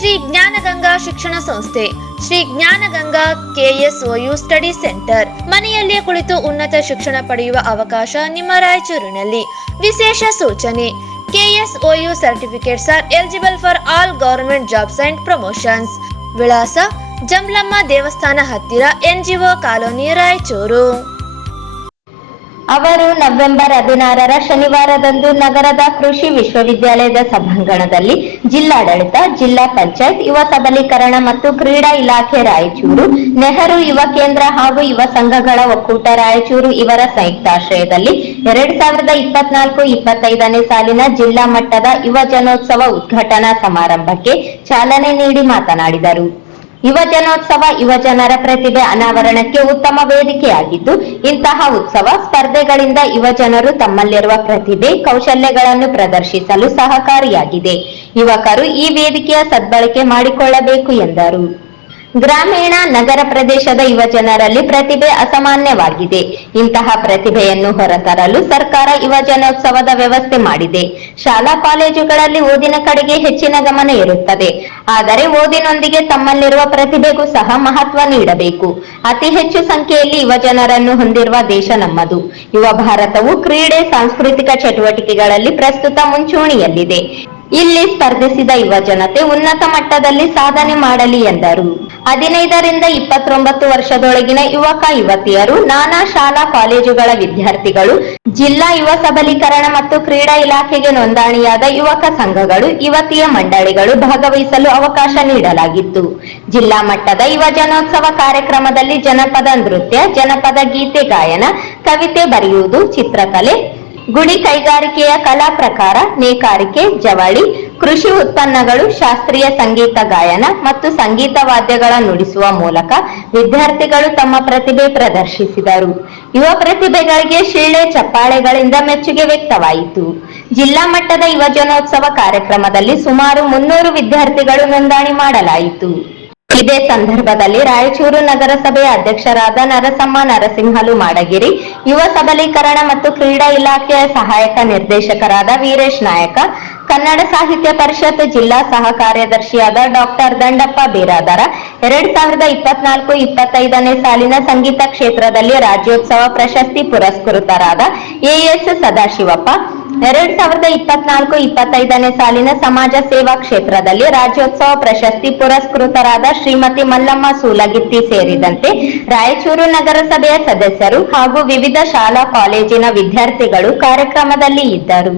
ಶ್ರೀ ಜ್ಞಾನಗಂಗಾ ಶಿಕ್ಷಣ ಸಂಸ್ಥೆ, Shri Jnanaganga KSOU study centre. ಮನೆಯಲ್ಲಿಯೇ ಕುಳಿತು ಉನ್ನತ ಶಿಕ್ಷಣ ಪಡೆಯುವ ಅವಕಾಶ ನಿಮ್ಮ ರಾಯಚೂರಿನಲ್ಲಿ. ವಿಶೇಷ ಸೂಚನೆ: KSOU certificates are eligible for all government jobs and promotions. ವಿಳಾಸ: ಜಮಲಮ್ಮ ದೇವಸ್ಥಾನ ಹತ್ತಿರ, NGO ಕಾಲೋನಿ, ರಾಯಚೂರು. ಅವರು ನವೆಂಬರ್ 16 ಶನಿವಾರದಂದು ನಗರದ ಕೃಷಿ ವಿಶ್ವವಿದ್ಯಾಲಯದ ಸಭಾಂಗಣದಲ್ಲಿ ಜಿಲ್ಲಾಡಳಿತ, ಜಿಲ್ಲಾ ಪಂಚಾಯತ್, ಯುವ ಸಬಲೀಕರಣ ಮತ್ತು ಕ್ರೀಡಾ ಇಲಾಖೆ ರಾಯಚೂರು, ನೆಹರು ಯುವ ಕೇಂದ್ರ ಹಾಗೂ ಯುವ ಸಂಘಗಳ ಒಕ್ಕೂಟ ರಾಯಚೂರು ಇವರ ಸಂಯುಕ್ತಾಶ್ರಯದಲ್ಲಿ 2024-25ನೇ ಸಾಲಿನ ಜಿಲ್ಲಾ ಮಟ್ಟದ ಯುವ ಜನೋತ್ಸವ ಉದ್ಘಾಟನಾ ಸಮಾರಂಭಕ್ಕೆ ಚಾಲನೆ ನೀಡಿ ಮಾತನಾಡಿದರು. ಯುವ ಜನೋತ್ಸವ ಯುವ ಜನರ ಪ್ರತಿಭೆ ಅನಾವರಣಕ್ಕೆ ಉತ್ತಮ ವೇದಿಕೆಯಾಗಿದ್ದು, ಇಂತಹ ಉತ್ಸವ ಸ್ಪರ್ಧೆಗಳಿಂದ ಯುವ ಜನರು ತಮ್ಮಲ್ಲಿರುವ ಪ್ರತಿಭೆ, ಕೌಶಲ್ಯಗಳನ್ನು ಪ್ರದರ್ಶಿಸಲು ಸಹಕಾರಿಯಾಗಿದೆ. ಯುವಕರು ಈ ವೇದಿಕೆಯ ಸದ್ಬಳಕೆ ಮಾಡಿಕೊಳ್ಳಬೇಕು ಎಂದರು. ಗ್ರಾಮೀಣ ನಗರ ಪ್ರದೇಶದ ಯುವ ಜನರಲ್ಲಿ ಪ್ರತಿಭೆ ಅಸಾಮಾನ್ಯವಾಗಿದೆ. ಇಂತಹ ಪ್ರತಿಭೆಯನ್ನು ಹೊರತರಲು ಸರ್ಕಾರ ಯುವ ಜನೋತ್ಸವದ ವ್ಯವಸ್ಥೆ ಮಾಡಿದೆ. ಶಾಲಾ ಕಾಲೇಜುಗಳಲ್ಲಿ ಓದಿನ ಕಡೆಗೆ ಹೆಚ್ಚಿನ ಗಮನ ಇರುತ್ತದೆ. ಆದರೆ ಓದಿನೊಂದಿಗೆ ತಮ್ಮಲ್ಲಿರುವ ಪ್ರತಿಭೆಗೂ ಸಹ ಮಹತ್ವ ನೀಡಬೇಕು. ಅತಿ ಹೆಚ್ಚು ಸಂಖ್ಯೆಯಲ್ಲಿ ಯುವ ಜನರನ್ನು ಹೊಂದಿರುವ ದೇಶ ನಮ್ಮದು. ಯುವ ಭಾರತವು ಕ್ರೀಡೆ, ಸಾಂಸ್ಕೃತಿಕ ಚಟುವಟಿಕೆಗಳಲ್ಲಿ ಪ್ರಸ್ತುತ ಮುಂಚೂಣಿಯಲ್ಲಿದೆ. ಇಲ್ಲಿ ಸ್ಪರ್ಧಿಸಿದ ಯುವ ಜನತೆ ಉನ್ನತ ಮಟ್ಟದಲ್ಲಿ ಸಾಧನೆ ಮಾಡಲಿ ಎಂದರು. 15ರಿಂದ 29 ವರ್ಷದೊಳಗಿನ ಯುವಕ ಯುವತಿಯರು, ನಾನಾ ಶಾಲಾ ಕಾಲೇಜುಗಳ ವಿದ್ಯಾರ್ಥಿಗಳು, ಜಿಲ್ಲಾ ಯುವ ಸಬಲೀಕರಣ ಮತ್ತು ಕ್ರೀಡಾ ಇಲಾಖೆಗೆ ನೋಂದಣಿಯಾದ ಯುವಕ ಸಂಘಗಳು, ಯುವತಿಯ ಮಂಡಳಿಗಳು ಭಾಗವಹಿಸಲು ಅವಕಾಶ ನೀಡಲಾಗಿತ್ತು. ಜಿಲ್ಲಾ ಮಟ್ಟದ ಯುವ ಜನೋತ್ಸವ ಕಾರ್ಯಕ್ರಮದಲ್ಲಿ ಜನಪದ ನೃತ್ಯ, ಜನಪದ ಗೀತೆ ಗಾಯನ, ಕವಿತೆ ಬರೆಯುವುದು, ಚಿತ್ರಕಲೆ, ಗುಡಿ ಕೈಗಾರಿಕೆಯ ಕಲಾ ಪ್ರಕಾರ, ನೇಕಾರಿಕೆ, ಜವಳಿ, ಕೃಷಿ ಉತ್ಪನ್ನಗಳು, ಶಾಸ್ತ್ರೀಯ ಸಂಗೀತ ಗಾಯನ ಮತ್ತು ಸಂಗೀತ ವಾದ್ಯಗಳ ನುಡಿಸುವ ಮೂಲಕ ವಿದ್ಯಾರ್ಥಿಗಳು ತಮ್ಮ ಪ್ರತಿಭೆ ಪ್ರದರ್ಶಿಸಿದರು. ಯುವ ಪ್ರತಿಭೆಗಳಿಗೆ ಶಿಳ್ಳೆ ಚಪ್ಪಾಳೆಗಳಿಂದ ಮೆಚ್ಚುಗೆ ವ್ಯಕ್ತವಾಯಿತು. ಜಿಲ್ಲಾ ಮಟ್ಟದ ಯುವ ಜನೋತ್ಸವ ಕಾರ್ಯಕ್ರಮದಲ್ಲಿ ಸುಮಾರು 300 ವಿದ್ಯಾರ್ಥಿಗಳು ನೋಂದಣಿ ಮಾಡಲಾಯಿತು. ಇದೇ ಸಂದರ್ಭದಲ್ಲಿ ರಾಯಚೂರು ನಗರಸಭೆಯ ಅಧ್ಯಕ್ಷರಾದ ನರಸಮ್ಮ ನರಸಿಂಹಲು ಮಾಡಗಿರಿ, ಯುವ ಸಬಲೀಕರಣ ಮತ್ತು ಕ್ರೀಡಾ ಇಲಾಖೆಯ ಸಹಾಯಕ ನಿರ್ದೇಶಕರಾದ ವೀರೇಶ್ ನಾಯಕ, ಕನ್ನಡ ಸಾಹಿತ್ಯ ಪರಿಷತ್ ಜಿಲ್ಲಾ ಸಹ ಕಾರ್ಯದರ್ಶಿಯಾದ ಡಾಕ್ಟರ್ ದಂಡಪ್ಪ ಬೀರಾದರ, 2024-25ನೇ ಸಾಲಿನ ಸಂಗೀತ ಕ್ಷೇತ್ರದಲ್ಲಿ ರಾಜ್ಯೋತ್ಸವ ಪ್ರಶಸ್ತಿ ಪುರಸ್ಕೃತರಾದ AS ಸದಾಶಿವಪ್ಪ, 2024-25ನೇ ಸಾಲಿನ ಸಮಾಜ ಸೇವಾ ಕ್ಷೇತ್ರದಲ್ಲಿ ರಾಜ್ಯೋತ್ಸವ ಪ್ರಶಸ್ತಿ ಪುರಸ್ಕೃತರಾದ ಶ್ರೀಮತಿ ಮಲ್ಲಮ್ಮ ಸೂಲಗಿತ್ತಿ ಸೇರಿದಂತೆ ರಾಯಚೂರು ನಗರಸಭೆಯ ಸದಸ್ಯರು ಹಾಗೂ ವಿವಿಧ ಶಾಲಾ ಕಾಲೇಜಿನ ವಿದ್ಯಾರ್ಥಿಗಳು ಕಾರ್ಯಕ್ರಮದಲ್ಲಿ ಇದ್ದರು.